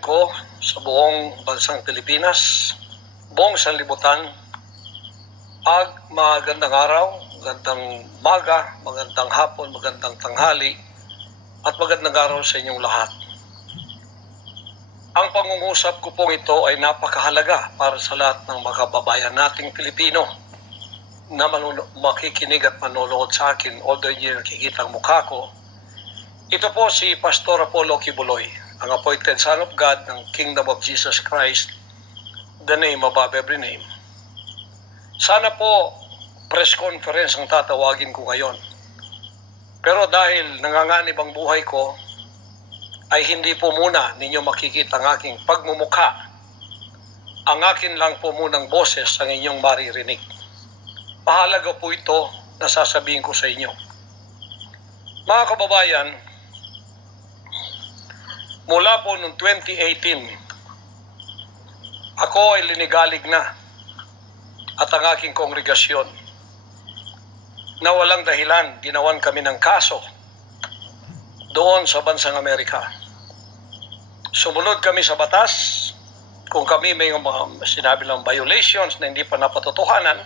ko sa buong bansang Pilipinas, buong sanlibutan, ag magandang araw, magandang maga, magandang hapon, magandang tanghali, at magandang araw sa inyong lahat. Ang pangungusap ko pong ito ay napakahalaga para sa lahat ng mga kababayan nating Pilipino na makikinig at manonood sa akin, although hindi nakikita ang mukha ko. Ito po si Pastor Apollo Kibuloy, ang appointed Son of God ng Kingdom of Jesus Christ, the name above every name. Sana po press conference ang tatawagin ko ngayon. Pero dahil nanganganib ang buhay ko, ay hindi po muna ninyo makikita ang aking pagmumukha. Ang akin lang po munang boses ang inyong maririnig. Mahalaga po ito na sasabihin ko sa inyo. Mga kababayan, mula po noong 2018, ako ay linigalig na at ang aking kongregasyon na walang dahilan ginawan kami ng kaso doon sa bansang Amerika. Sumunod kami sa batas. Kung kami may mga sinabi lang violations na hindi pa napatotohanan,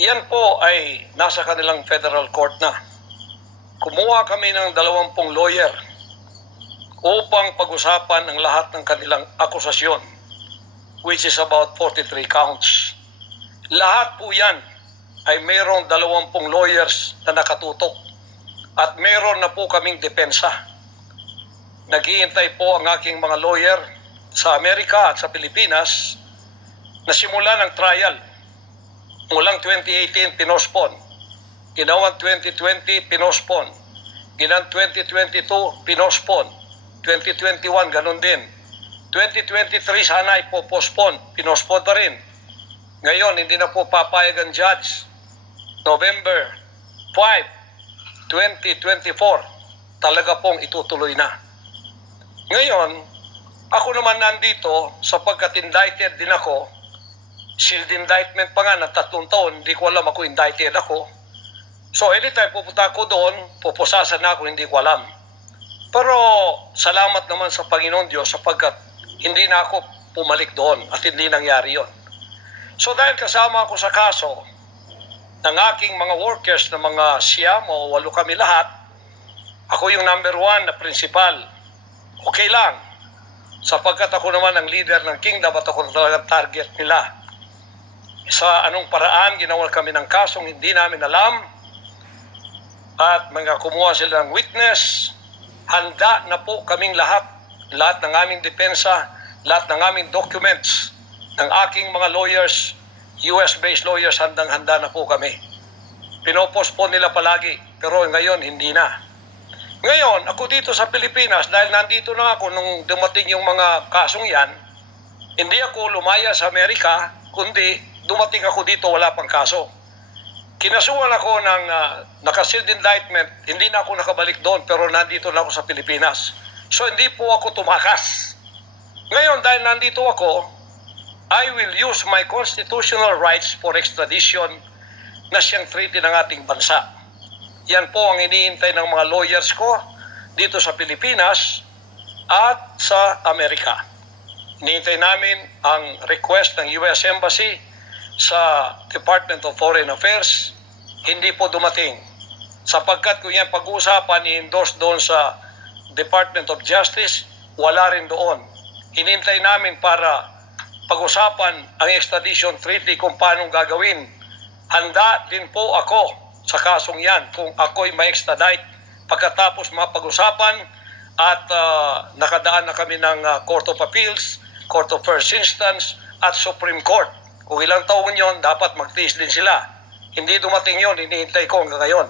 yan po ay nasa kanilang federal court na. Kumuha kami ng dalawampung lawyer upang pag-usapan ang lahat ng kanilang akusasyon, which is about 43 counts. Lahat po yan ay mayroong dalawampung lawyers na nakatutok at meron na po kaming depensa. Naghihintay po ang aking mga lawyer sa Amerika at sa Pilipinas na simula ng trial. Mulang 2018, pinospon. Ginawang 2020, pinospon. Ginang 2022, pinospon. 2021, ganun din. 2023, sana ipopospon. Pinospon pa rin. Ngayon, hindi na po papayag ang judge. November 5, 2024, talaga pong itutuloy na. Ngayon, ako naman nandito sapagkat indicted din ako. Sealed indictment pa nga ng tatlong taon, hindi ko alam ako indicted ako. So anytime pupunta ako doon, pupusasan na ako, hindi ko alam. Pero salamat naman sa Panginoon Diyos sapagkat hindi na ako pumalik doon at hindi nangyari yon. So dahil kasama ako sa kaso ng aking mga workers na mga siyam o walo kami lahat, ako yung number one na principal. Okay lang. Sapagkat ako naman ang leader ng kingdom at ako talagang target nila. Sa anong paraan ginawa kami ng kasong hindi namin alam at mga kumuha sila ng witness, handa na po kaming lahat, lahat ng aming depensa, lahat ng aming documents ng aking mga lawyers, US-based lawyers, handang-handa na po kami. Pinopospon nila palagi, pero ngayon hindi na. Ngayon, ako dito sa Pilipinas, dahil nandito na ako nung dumating yung mga kasong yan, hindi ako lumaya sa Amerika, kundi dumating ako dito wala pang kaso. Kinasuhan ako ng uh, nakasealed indictment, hindi na ako nakabalik doon, pero nandito na ako sa Pilipinas. So hindi po ako tumakas. Ngayon, dahil nandito ako, I will use my constitutional rights for extradition na siyang treaty ng ating bansa. Yan po ang iniintay ng mga lawyers ko dito sa Pilipinas at sa Amerika. Iniintay namin ang request ng US Embassy sa Department of Foreign Affairs. Hindi po dumating. Sapagkat kung yan pag-uusapan, i-endorse doon sa Department of Justice, wala rin doon. Hinintay namin para pag-usapan ang extradition treaty kung paano gagawin. Handa din po ako sa kasong yan kung ako'y ma-extradite pagkatapos mapag-usapan at ah, nakadaan na kami ng ah, Court of Appeals, Court of First Instance at Supreme Court. Kung ilang taon yon dapat magtiis din sila. Hindi dumating yon hinihintay ko hanggang ngayon.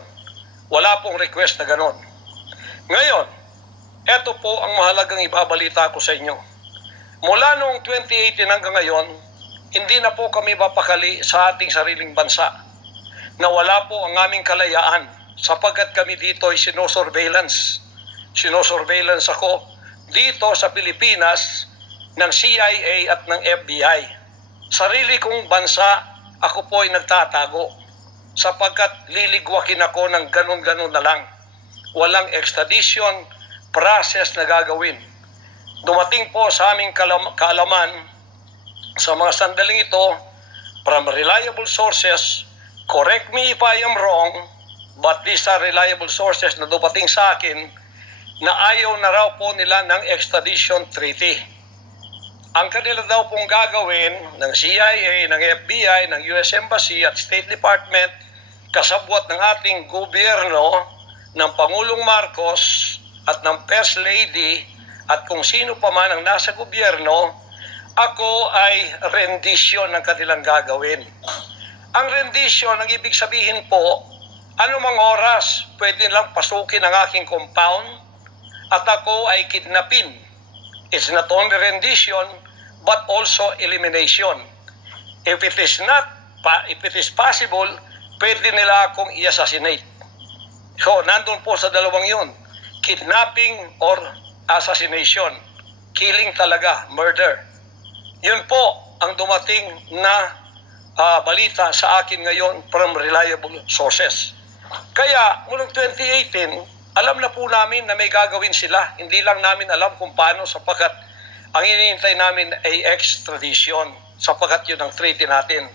Wala pong request na ganon. Ngayon, eto po ang mahalagang ibabalita ko sa inyo. Mula noong 2018 hanggang ngayon, hindi na po kami mapakali sa ating sariling bansa na wala po ang aming kalayaan sapagkat kami dito ay sinosurveillance. Sinosurveillance ako dito sa Pilipinas ng CIA at ng FBI. Sarili kong bansa, ako po ay nagtatago sapagkat liligwakin ako ng ganun-ganun na lang. Walang extradition process na gagawin. dumating po sa aming kaalaman sa mga sandaling ito from reliable sources, correct me if I am wrong, but these are reliable sources na dumating sa akin na ayaw na raw po nila ng extradition treaty. Ang kanila daw pong gagawin ng CIA, ng FBI, ng US Embassy at State Department kasabwat ng ating gobyerno ng Pangulong Marcos at ng First Lady at kung sino pa man ang nasa gobyerno, ako ay rendition ng kanilang gagawin. Ang rendition, ang ibig sabihin po, anumang oras pwede lang pasukin ang aking compound at ako ay kidnapin. It's not only rendition, but also elimination. If it is not, if it is possible, pwede nila akong i-assassinate. So, nandun po sa dalawang yun. Kidnapping or assassination. Killing talaga, murder. Yun po ang dumating na ah, balita sa akin ngayon from reliable sources. Kaya, mulong 2018, alam na po namin na may gagawin sila. Hindi lang namin alam kung paano sapagkat ang iniintay namin ay extradition sapagkat yun ang treaty natin.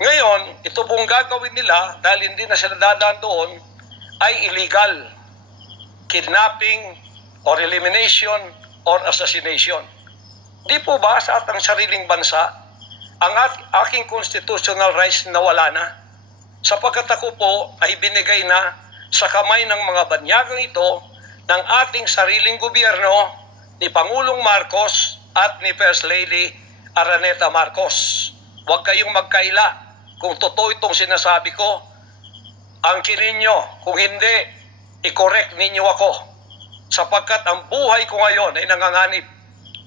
Ngayon, ito pong gagawin nila dahil hindi na sila dadaan doon ay illegal. Kidnapping or elimination or assassination. Di po ba sa atang sariling bansa, ang aking constitutional rights na wala na? Sapagkat ako po ay binigay na sa kamay ng mga banyagang ito ng ating sariling gobyerno ni Pangulong Marcos at ni First Lady Araneta Marcos. Huwag kayong magkaila kung totoo itong sinasabi ko. Ang kininyo, kung hindi, i-correct ninyo ako. Sapagkat ang buhay ko ngayon ay nanganganib.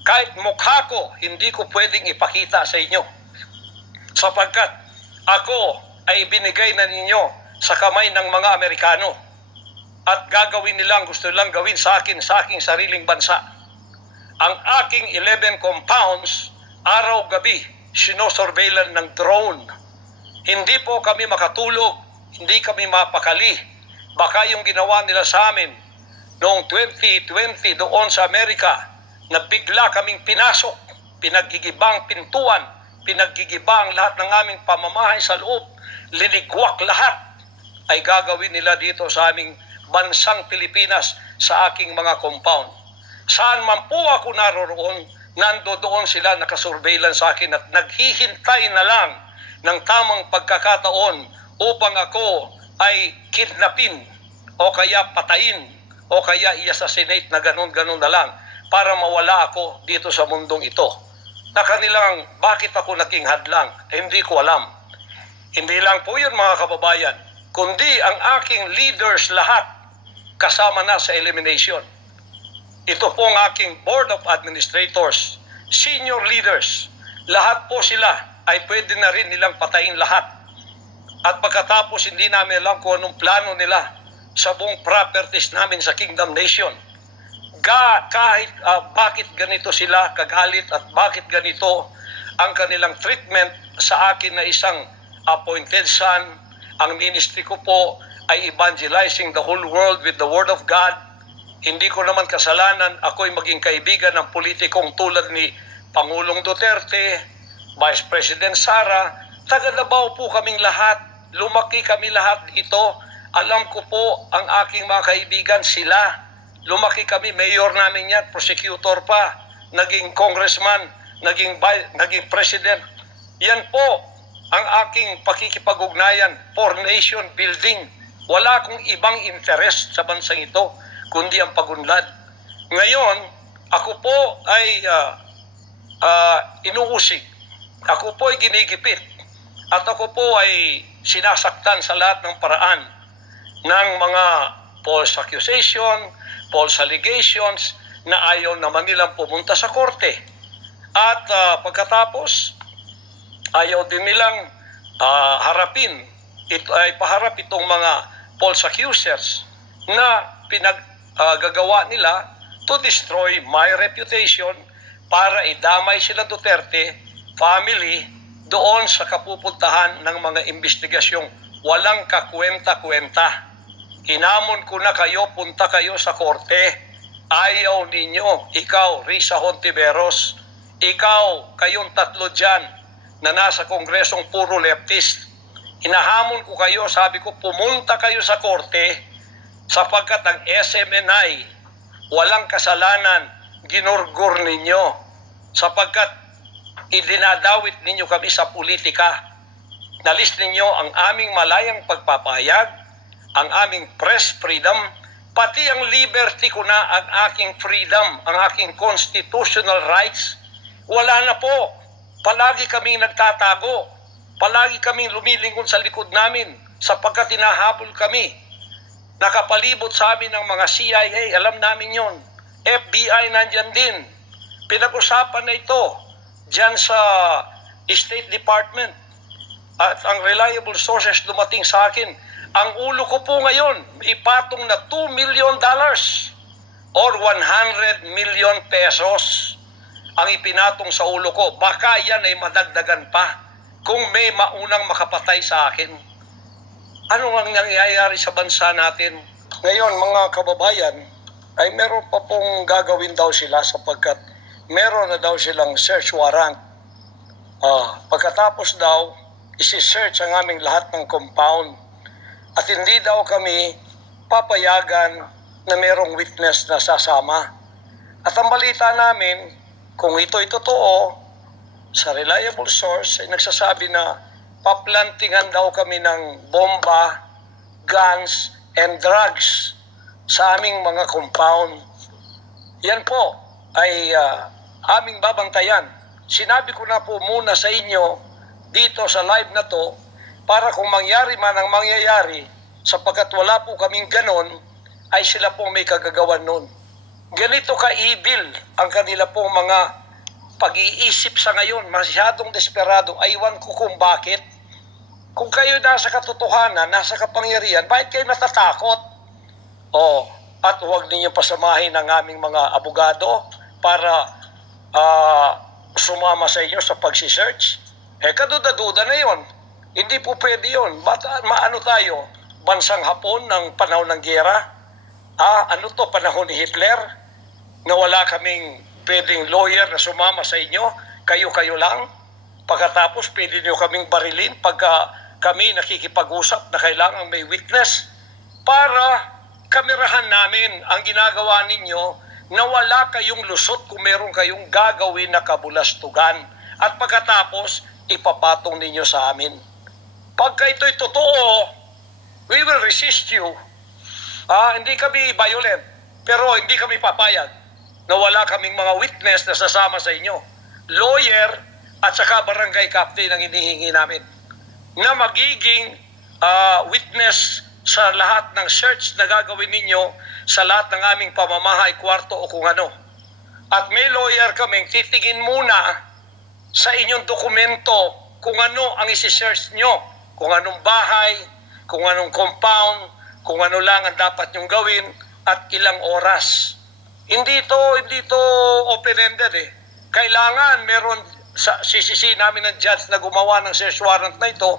Kahit mukha ko, hindi ko pwedeng ipakita sa inyo. Sapagkat ako ay binigay na ninyo sa kamay ng mga Amerikano. At gagawin nilang gusto nilang gawin sa akin sa aking sariling bansa. Ang aking 11 compounds, araw-gabi, sinosurveillan ng drone. Hindi po kami makatulog, hindi kami mapakali. Baka yung ginawa nila sa amin noong 2020 doon sa Amerika na bigla kaming pinasok, pinaggigibang pintuan, pinaggigibang lahat ng aming pamamahay sa loob, liligwak lahat ay gagawin nila dito sa aming bansang Pilipinas sa aking mga compound. Saan man po ako naroroon, nando doon sila nakasurveillance sa akin at naghihintay na lang ng tamang pagkakataon upang ako ay kidnapin o kaya patayin o kaya i-assassinate na ganun-ganun na lang para mawala ako dito sa mundong ito. Na kanilang bakit ako naging hadlang, hindi ko alam. Hindi lang po yun mga kababayan, kundi ang aking leaders lahat kasama na sa elimination. Ito po ang aking Board of Administrators, senior leaders, lahat po sila ay pwede na rin nilang patayin lahat. At pagkatapos hindi namin alam kung anong plano nila sa buong properties namin sa Kingdom Nation. Ga, kahit ah, bakit ganito sila kagalit at bakit ganito ang kanilang treatment sa akin na isang appointed son, ang ministry ko po ay evangelizing the whole world with the Word of God. Hindi ko naman kasalanan ako'y maging kaibigan ng politikong tulad ni Pangulong Duterte, Vice President Sara, taga Davao po kaming lahat. Lumaki kami lahat dito. Alam ko po ang aking mga kaibigan sila. Lumaki kami, mayor namin yan, prosecutor pa, naging congressman, naging, naging president. Yan po ang aking pakikipag-ugnayan for nation building. Wala akong ibang interest sa bansang ito, kundi ang pagunlad. Ngayon, ako po ay ah, ah, inuusig. Ako po ay ginigipit. At ako po ay sinasaktan sa lahat ng paraan ng mga false accusation, false allegations na ayaw naman nilang pumunta sa korte. At ah, pagkatapos, ayaw din nilang ah, harapin, ito ay paharap itong mga false accusers na pinaggagawa nila to destroy my reputation para idamay sila Duterte family doon sa kapupuntahan ng mga investigasyong walang kakwenta-kwenta. Hinamon ko na kayo, punta kayo sa korte. Ayaw ninyo, ikaw, Risa Hontiveros, ikaw, kayong tatlo dyan na nasa kongresong puro leftist. Hinahamon ko kayo, sabi ko, pumunta kayo sa korte sapagkat ang SMNI walang kasalanan, ginurgur ninyo sapagkat idinadawit ninyo kami sa politika. Nalis ninyo ang aming malayang pagpapahayag, ang aming press freedom, pati ang liberty ko na ang aking freedom, ang aking constitutional rights. Wala na po. Palagi kaming nagtatago. Palagi kaming lumilingon sa likod namin sapagkat hinahabol kami. Nakapalibot sa amin ng mga CIA, alam namin yon. FBI nandyan din. Pinag-usapan na ito dyan sa State Department. At ang reliable sources dumating sa akin. Ang ulo ko po ngayon, ipatong na 2 million dollars or 100 million pesos ang ipinatong sa ulo ko. Baka yan ay madagdagan pa kung may maunang makapatay sa akin. Ano ang nangyayari sa bansa natin? Ngayon, mga kababayan, ay meron pa pong gagawin daw sila sapagkat meron na daw silang search warrant. Ah, pagkatapos daw, isi-search ang aming lahat ng compound at hindi daw kami papayagan na merong witness na sasama. At ang balita namin, kung ito'y totoo, sa reliable source ay nagsasabi na paplantingan daw kami ng bomba, guns, and drugs sa aming mga compound. Yan po ay ah, aming babantayan. Sinabi ko na po muna sa inyo dito sa live na to para kung mangyari man ang mangyayari sapagkat wala po kaming ganon ay sila po may kagagawan nun. Ganito ka-evil ang kanila pong mga pag-iisip sa ngayon, masyadong desperado, aywan ko kung bakit. Kung kayo nasa katotohanan, nasa kapangyarihan, bakit kayo natatakot? Oh, at huwag ninyo pasamahin ang aming mga abogado para ah, sumama sa inyo sa pagsisearch. Eh, kaduda-duda na yon. Hindi po pwede yon. Ba't maano tayo? Bansang Hapon ng panahon ng gera? Ah, ano to, panahon ni Hitler? Na wala kaming pwedeng lawyer na sumama sa inyo? Kayo-kayo lang? Pagkatapos, pwede nyo kaming barilin pagka kami nakikipag-usap na kailangan may witness para kamerahan namin ang ginagawa ninyo na wala kayong lusot kung meron kayong gagawin na kabulastugan. At pagkatapos, ipapatong ninyo sa amin. Pagka ito'y totoo, we will resist you. Ah, hindi kami violent, pero hindi kami papayag na wala kaming mga witness na sasama sa inyo. Lawyer at saka barangay captain ang hinihingi namin na magiging ah, witness sa lahat ng search na gagawin ninyo sa lahat ng aming pamamahay, kwarto o kung ano. At may lawyer kaming titingin muna sa inyong dokumento kung ano ang isi-search nyo. Kung anong bahay, kung anong compound, kung ano lang ang dapat nyong gawin at ilang oras. Hindi to, hindi to open-ended eh. Kailangan meron sa sisisi namin ng judge na gumawa ng search warrant na ito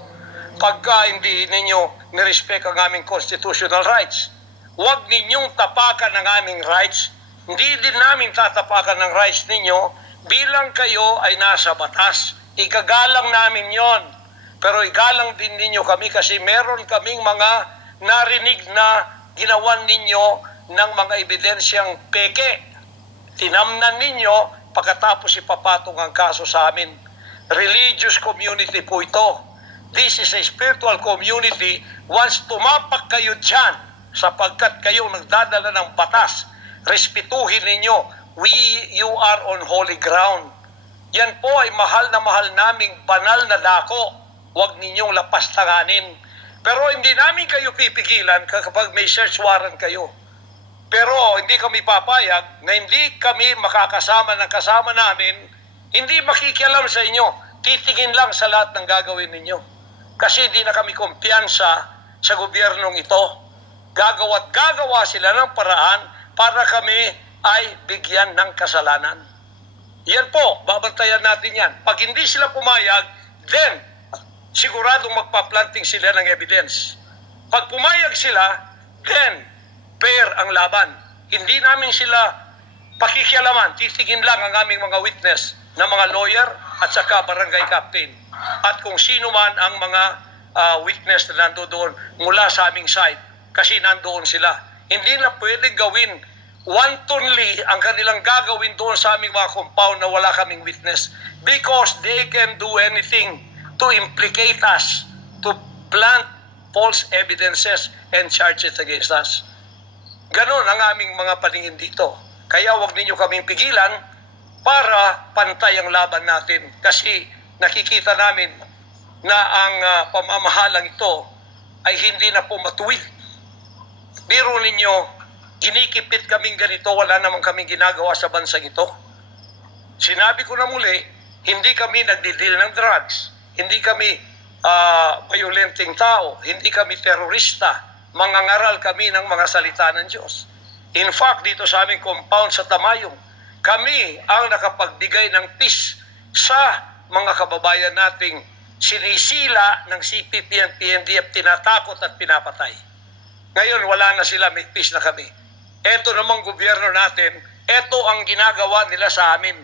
pagka hindi ninyo nirespect ang aming constitutional rights. Huwag ninyong tapakan ang aming rights. Hindi din namin tatapakan ng rights ninyo bilang kayo ay nasa batas. Igagalang namin yon. Pero igalang din ninyo kami kasi meron kaming mga narinig na ginawan ninyo ng mga ebidensyang peke. Tinamnan ninyo pagkatapos ipapatong ang kaso sa amin. Religious community po ito. This is a spiritual community. Once tumapak kayo dyan, sapagkat kayo nagdadala ng batas, respetuhin ninyo, we, you are on holy ground. Yan po ay mahal na mahal naming banal na dako. Huwag ninyong lapastanganin. Pero hindi namin kayo pipigilan kapag may search warrant kayo. Pero hindi kami papayag na hindi kami makakasama ng kasama namin, hindi makikialam sa inyo. Titingin lang sa lahat ng gagawin ninyo. Kasi hindi na kami kumpiyansa sa gobyernong ito. Gagawa't gagawa sila ng paraan para kami ay bigyan ng kasalanan. Yan po, babantayan natin yan. Pag hindi sila pumayag, then siguradong magpa-planting sila ng evidence. Pag pumayag sila, then fair ang laban. Hindi namin sila pakikialaman, titingin lang ang aming mga witness na mga lawyer at saka barangay captain. At kung sino man ang mga ah, witness na nandoon mula sa aming side kasi nandoon sila. Hindi na pwede gawin wantonly ang kanilang gagawin doon sa aming mga compound na wala kaming witness because they can do anything to implicate us, to plant false evidences and charges against us. Ganon ang aming mga paningin dito. Kaya wag ninyo kaming pigilan para pantay ang laban natin. Kasi nakikita namin na ang ah, pamamahalang ito ay hindi na po matuwid. Biro ninyo, ginikipit kaming ganito, wala naman kaming ginagawa sa bansang ito. Sinabi ko na muli, hindi kami nagdi-deal ng drugs. Hindi kami ah, violenting tao. Hindi kami terorista. Mangangaral kami ng mga salita ng Diyos. In fact, dito sa aming compound sa Tamayong, kami ang nakapagbigay ng peace sa mga kababayan nating sinisila ng CPP and PNDF, tinatakot at pinapatay. Ngayon, wala na sila, may peace na kami. Ito namang gobyerno natin, ito ang ginagawa nila sa amin.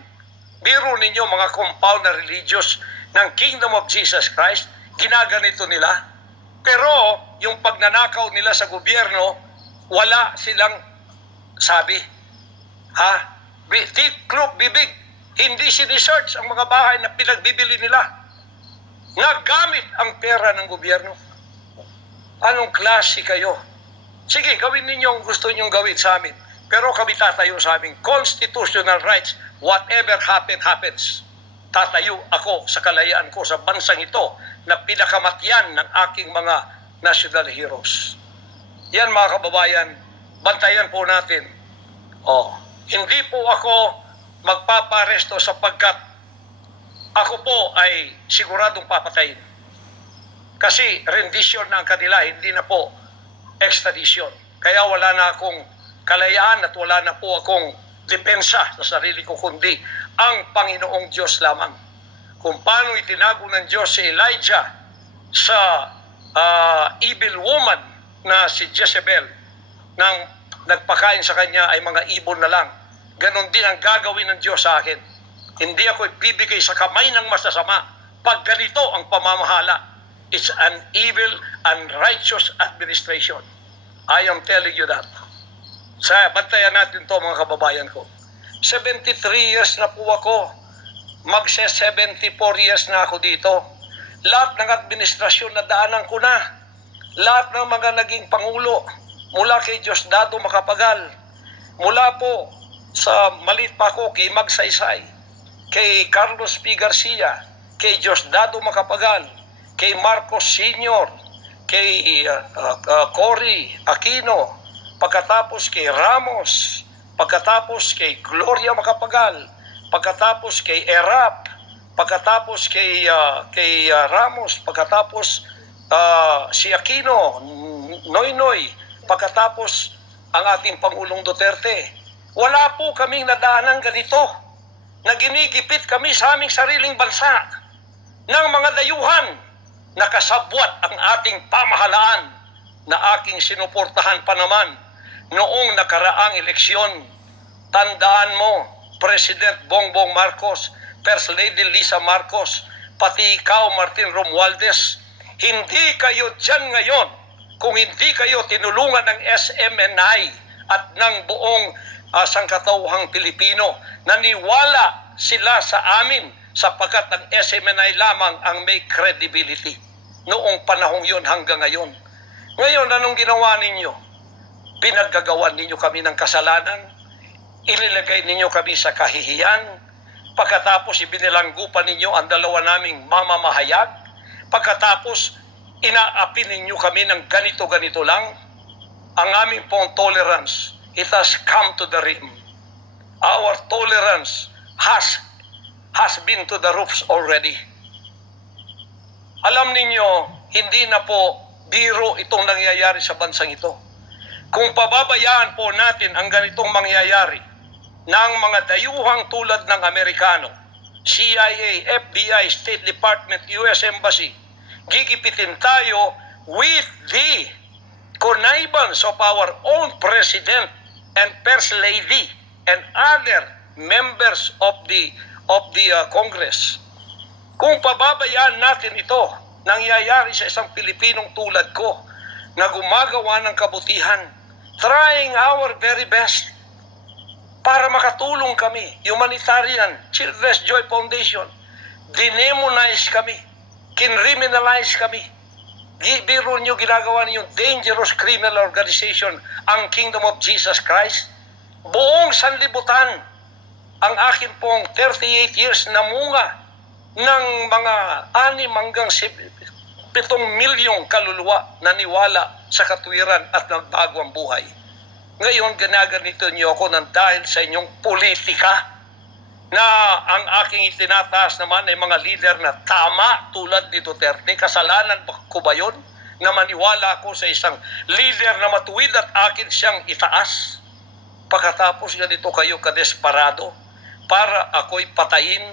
Biro ninyo mga compound na religious ng Kingdom of Jesus Christ, ginaganito nila. Pero yung pagnanakaw nila sa gobyerno, wala silang sabi. Ha? Bi- Tiklop, bibig. Hindi sinisearch ang mga bahay na pinagbibili nila. Nagamit ang pera ng gobyerno. Anong klase kayo? Sige, gawin ninyo ang gusto ninyong gawin sa amin. Pero kami tatayo sa aming constitutional rights. Whatever happen, happens. Tatayo ako sa kalayaan ko sa bansang ito na pinakamatyan ng aking mga national heroes. Yan mga kababayan, bantayan po natin. Oh, hindi po ako magpaparesto sapagkat ako po ay siguradong papatayin. Kasi rendition na ang kanila, hindi na po extradition. Kaya wala na akong kalayaan at wala na po akong depensa sa sarili ko, kundi ang Panginoong Diyos lamang. Kung paano itinago ng Diyos si Elijah sa ah, evil woman na si Jezebel nang nagpakain sa kanya ay mga ibon na lang. Ganon din ang gagawin ng Diyos sa akin. Hindi ako ibibigay sa kamay ng masasama pag ganito ang pamamahala. It's an evil and righteous administration. I am telling you that. Sa bantayan natin to mga kababayan ko. 73 years na po ako. Magse 74 years na ako dito. Lahat ng administrasyon na daanan ko na. Lahat ng mga naging pangulo mula kay Diosdado Makapagal. Mula po sa malit pa ako kay Magsaysay, kay Carlos P. Garcia, kay Diosdado Makapagal, kay Marcos Sr., kay uh, uh, Cory Aquino, pagkatapos kay Ramos, pagkatapos kay Gloria Macapagal, pagkatapos kay Erap, pagkatapos kay uh, kay uh, Ramos, pagkatapos uh, si Aquino, Noynoy, pagkatapos ang ating Pangulong Duterte. Wala po kaming nadaanan ganito na ginigipit kami sa aming sariling bansa ng mga dayuhan nakasabwat ang ating pamahalaan na aking sinuportahan pa naman noong nakaraang eleksyon. Tandaan mo, President Bongbong Marcos, First Lady Lisa Marcos, pati ikaw, Martin Romualdez, hindi kayo dyan ngayon kung hindi kayo tinulungan ng SMNI at ng buong uh, sangkatauhang Pilipino. Naniwala sila sa amin sapagkat ang SMNI lamang ang may credibility noong panahong yun hanggang ngayon. Ngayon, anong ginawa ninyo? Pinaggagawan ninyo kami ng kasalanan, ililagay ninyo kami sa kahihiyan, pagkatapos ibinilanggo pa ninyo ang dalawa naming mamamahayag, pagkatapos inaapi ninyo kami ng ganito-ganito lang, ang aming pong tolerance, it has come to the rim. Our tolerance has has been to the roofs already. Alam ninyo, hindi na po biro itong nangyayari sa bansang ito. Kung pababayaan po natin ang ganitong mangyayari ng mga dayuhang tulad ng Amerikano, CIA, FBI, State Department, US Embassy, gigipitin tayo with the connivance of our own President and First Lady and other members of the of the uh, Congress. Kung pababayaan natin ito, nangyayari sa isang Pilipinong tulad ko na gumagawa ng kabutihan, trying our very best para makatulong kami, humanitarian, Children's Joy Foundation, dinemonize kami, kinriminalize kami. Biro nyo ginagawa niyo dangerous criminal organization ang Kingdom of Jesus Christ. Buong sanlibutan ang akin pong 38 years na munga ng mga anim hanggang pitong milyong kaluluwa na niwala sa katwiran at nagbago ang buhay. Ngayon, ginaganito niyo ako ng dahil sa inyong politika na ang aking itinataas naman ay mga leader na tama tulad ni Duterte. Kasalanan ko ba yun? Na maniwala ako sa isang leader na matuwid at akin siyang itaas. Pagkatapos ganito kayo kadesparado para ako'y patayin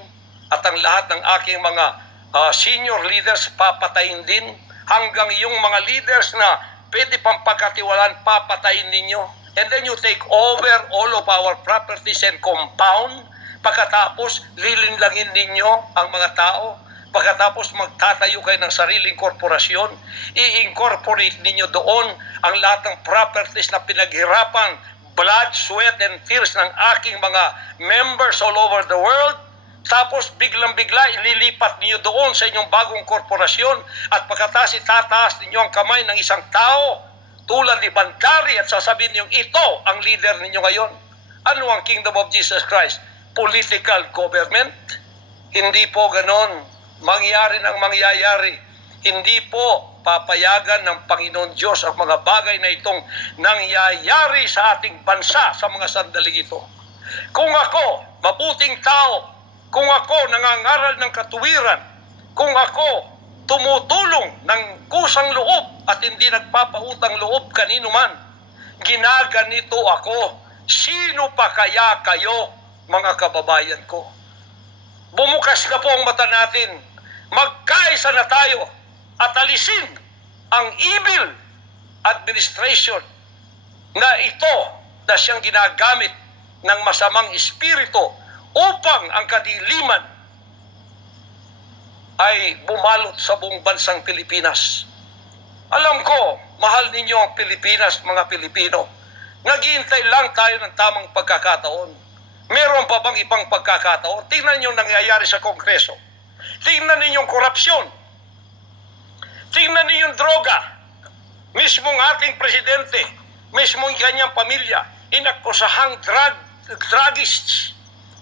at ang lahat ng aking mga ah, senior leaders papatayin din hanggang yung mga leaders na pwede pang pagkatiwalaan papatayin ninyo. And then you take over all of our properties and compound. Pagkatapos, lilinlangin ninyo ang mga tao. Pagkatapos magtatayo kayo ng sariling korporasyon, i-incorporate ninyo doon ang lahat ng properties na pinaghirapan, blood, sweat, and tears ng aking mga members all over the world. Tapos biglang-bigla ililipat niyo doon sa inyong bagong korporasyon at pagkatapos itataas ninyo ang kamay ng isang tao tulad ni Bandari at sasabihin niyo ito ang leader ninyo ngayon. Ano ang Kingdom of Jesus Christ? Political government? Hindi po ganon. Mangyari ng mangyayari. Hindi po papayagan ng Panginoon Diyos ang mga bagay na itong nangyayari sa ating bansa sa mga sandaling ito. Kung ako, mabuting tao, kung ako nangangaral ng katuwiran, kung ako tumutulong ng kusang loob at hindi nagpapautang loob kanino man, ginaganito ako. Sino pa kaya kayo, mga kababayan ko? Bumukas na po ang mata natin. Magkaisa na tayo at alisin ang evil administration na ito na siyang ginagamit ng masamang espiritu upang ang kadiliman ay bumalot sa buong bansang Pilipinas. Alam ko, mahal ninyo ang Pilipinas, mga Pilipino. Naghihintay lang tayo ng tamang pagkakataon. Meron pa bang ibang pagkakataon? Tingnan niyo nangyayari sa Kongreso. Tingnan ninyo yung korupsyon. Tingnan ninyo yung droga. Mismong ating presidente, mismong kanyang pamilya, inakusahang drug, druggists,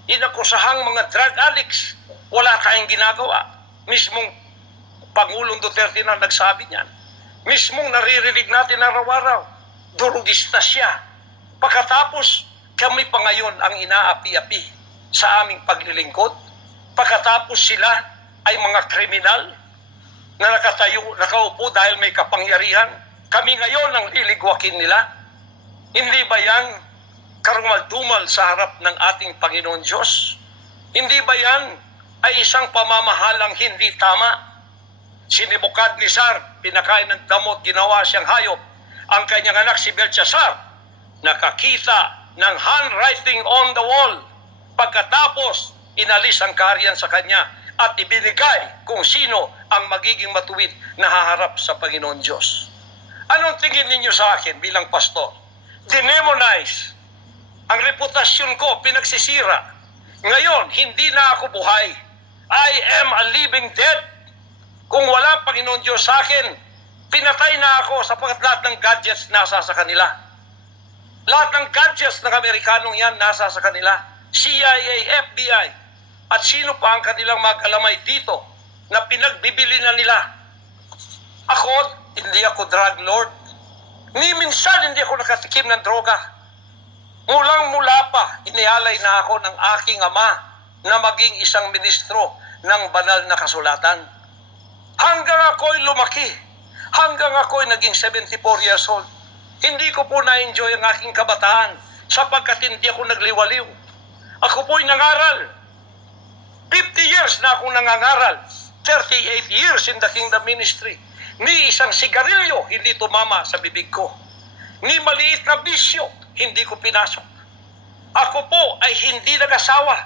inakusahang mga drug addicts. Wala tayong ginagawa. Mismong Pangulong Duterte na nagsabi niyan. Mismong naririnig natin araw-araw, durugista siya. Pagkatapos, kami pa ngayon ang inaapi-api sa aming paglilingkod. Pagkatapos sila ay mga kriminal na nakatayo, nakaupo dahil may kapangyarihan. Kami ngayon ang liligwakin nila. Hindi ba yan karumal-dumal sa harap ng ating Panginoon Diyos? Hindi ba yan ay isang pamamahalang hindi tama? Si Nebuchadnezzar, pinakain ng damot, ginawa siyang hayop. Ang kanyang anak si Belshazzar, nakakita ng handwriting on the wall. Pagkatapos, inalis ang kaharian sa kanya at ibinigay kung sino ang magiging matuwid na haharap sa Panginoon Diyos. Anong tingin ninyo sa akin bilang pastor? Dinemonize. Ang reputasyon ko pinagsisira. Ngayon, hindi na ako buhay. I am a living dead. Kung wala ang Panginoon Diyos sa akin, pinatay na ako sapagkat lahat ng gadgets nasa sa kanila. Lahat ng gadgets ng Amerikanong yan nasa sa kanila. CIA, FBI, at sino pa ang kanilang mag-alamay dito na pinagbibili na nila. Ako, hindi ako drug lord. Ni minsan hindi ako nakatikim ng droga. Mulang mula pa, inialay na ako ng aking ama na maging isang ministro ng banal na kasulatan. Hanggang ako'y lumaki, hanggang ako'y naging 74 years old, hindi ko po na-enjoy ang aking kabataan sapagkat hindi ako nagliwaliw. Ako po'y nangaral. 50 years na akong nangangaral. 38 years in the kingdom ministry. Ni isang sigarilyo hindi tumama sa bibig ko. Ni maliit na bisyo hindi ko pinasok. Ako po ay hindi nag-asawa.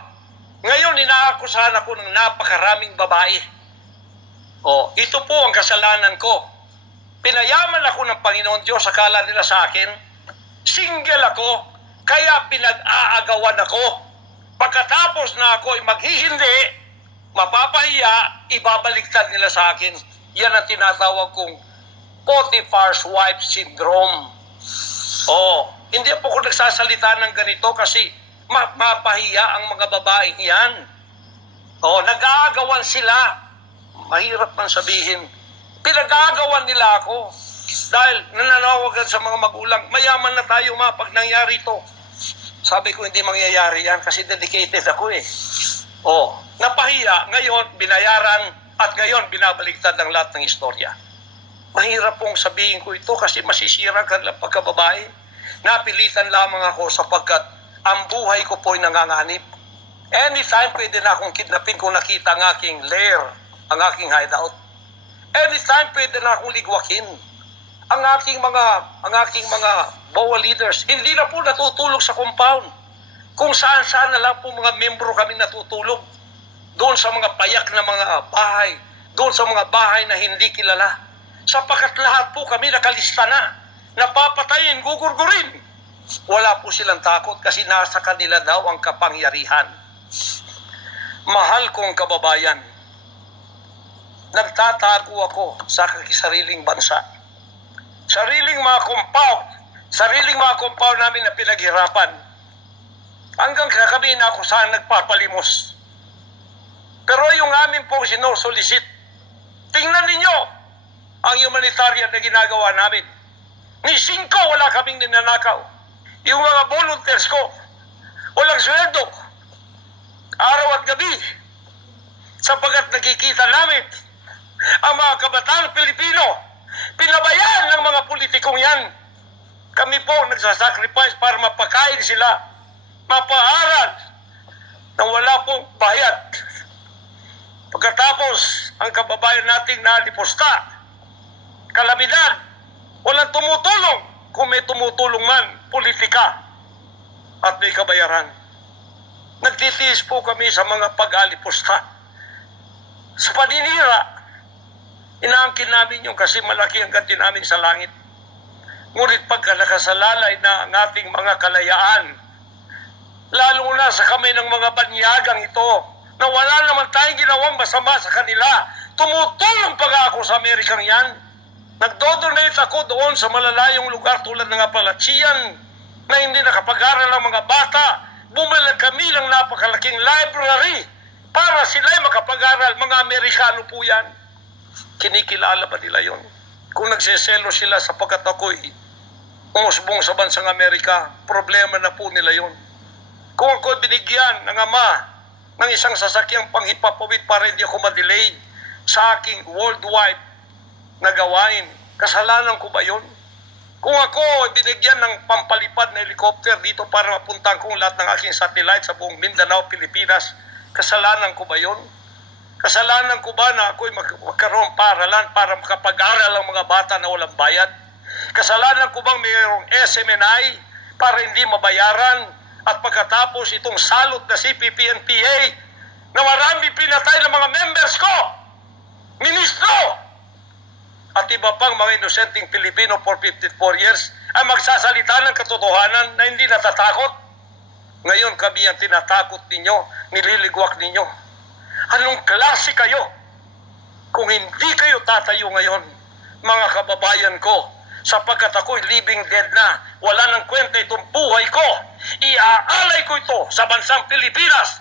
Ngayon, inaakusahan ako ng napakaraming babae. O, ito po ang kasalanan ko. Pinayaman ako ng Panginoon Diyos, akala nila sa akin, single ako, kaya pinag-aagawan ako. Pagkatapos na ako ay maghihindi, mapapahiya, ibabaliktad nila sa akin. Yan ang tinatawag kong Potiphar's wife syndrome. Oh, hindi po ako nagsasalita ng ganito kasi ma- mapahiya ang mga babaeng yan. Oh, nag-aagawan sila. Mahirap man sabihin. Pinag-aagawan nila ako. Dahil nananawagan sa mga magulang, mayaman na tayo ma pag nangyari to. Sabi ko, hindi mangyayari yan kasi dedicated ako eh. Oh, napahiya, ngayon binayaran at ngayon binabaliktad ang lahat ng istorya. Mahirap pong sabihin ko ito kasi masisira ka lang pagkababae. Napilitan lamang ako sapagkat ang buhay ko po'y nanganganib. Anytime pwede na akong kidnapin kung nakita ang aking lair, ang aking hideout. Anytime pwede na akong ligwakin. Ang aking mga ang aking mga BOA leaders, hindi na po natutulog sa compound. Kung saan-saan na lang po mga membro kami natutulog. Doon sa mga payak na mga bahay, doon sa mga bahay na hindi kilala. Sapagkat lahat po kami nakalista na. Napapatayin, gugurgurin. Wala po silang takot kasi nasa kanila daw ang kapangyarihan. Mahal kong kababayan, nagtatago ako sa kakisariling bansa. Sariling mga compound, sariling mga compound namin na pinaghirapan. Hanggang kami ako saan nagpapalimos. Pero yung amin pong sinusolicit, tingnan ninyo ang humanitarian na ginagawa namin. Ni singko wala kaming ninanakaw. Yung mga volunteers ko, walang sweldo. Araw at gabi. Sapagat nakikita namin ang mga kabataan Pilipino, pinabayaan ng mga politikong yan. Kami po nagsasacrifice para mapakain sila, mapaaral, nang wala pong bayad. Pagkatapos, ang kababayan nating nalipusta, kalamidad, walang tumutulong. Kung may tumutulong man, politika at may kabayaran. Nagtitiis po kami sa mga pag-alipusta. Sa paninira, inaangkin namin yung kasi malaki ang ganti namin sa langit. Ngunit pagka nakasalalay na ang ating mga kalayaan, lalo na sa kami ng mga banyagang ito, na wala naman tayong ginawang masama sa kanila, tumutulong pa ako sa Amerikang yan. Nagdodonate ako doon sa malalayong lugar tulad ng Apalachian na hindi nakapag-aral ang mga bata. Bumili kami ng napakalaking library para sila'y makapag-aral. Mga Amerikano po yan. Kinikilala ba nila yon? Kung nagseselo sila sapagkat ako'y umusbong sa bansang Amerika, problema na po nila yon. Kung ako'y binigyan ng ama ng isang sasakyang panghipapawid para hindi ako madelay sa aking worldwide na gawain, kasalanan ko ba yon? Kung ako binigyan ng pampalipad na helicopter dito para mapuntahan kong lahat ng aking satellite sa buong Mindanao, Pilipinas, kasalanan ko ba yon? Kasalanan ko ba na ako'y mag- magkaroon paralan para makapag-aral ang mga bata na walang bayad? Kasalanan ko bang mayroong SMNI para hindi mabayaran at pagkatapos itong salot na CPP-NPA na marami pinatay ng mga members ko, ministro, at iba pang mga inosenteng Pilipino for 54 years ay magsasalita ng katotohanan na hindi natatakot. Ngayon kami ang tinatakot ninyo, nililigwak ninyo. Anong klase kayo? Kung hindi kayo tatayo ngayon, mga kababayan ko, sapagkat ako'y living dead na, wala nang kwenta itong buhay ko, iaalay ko ito sa bansang Pilipinas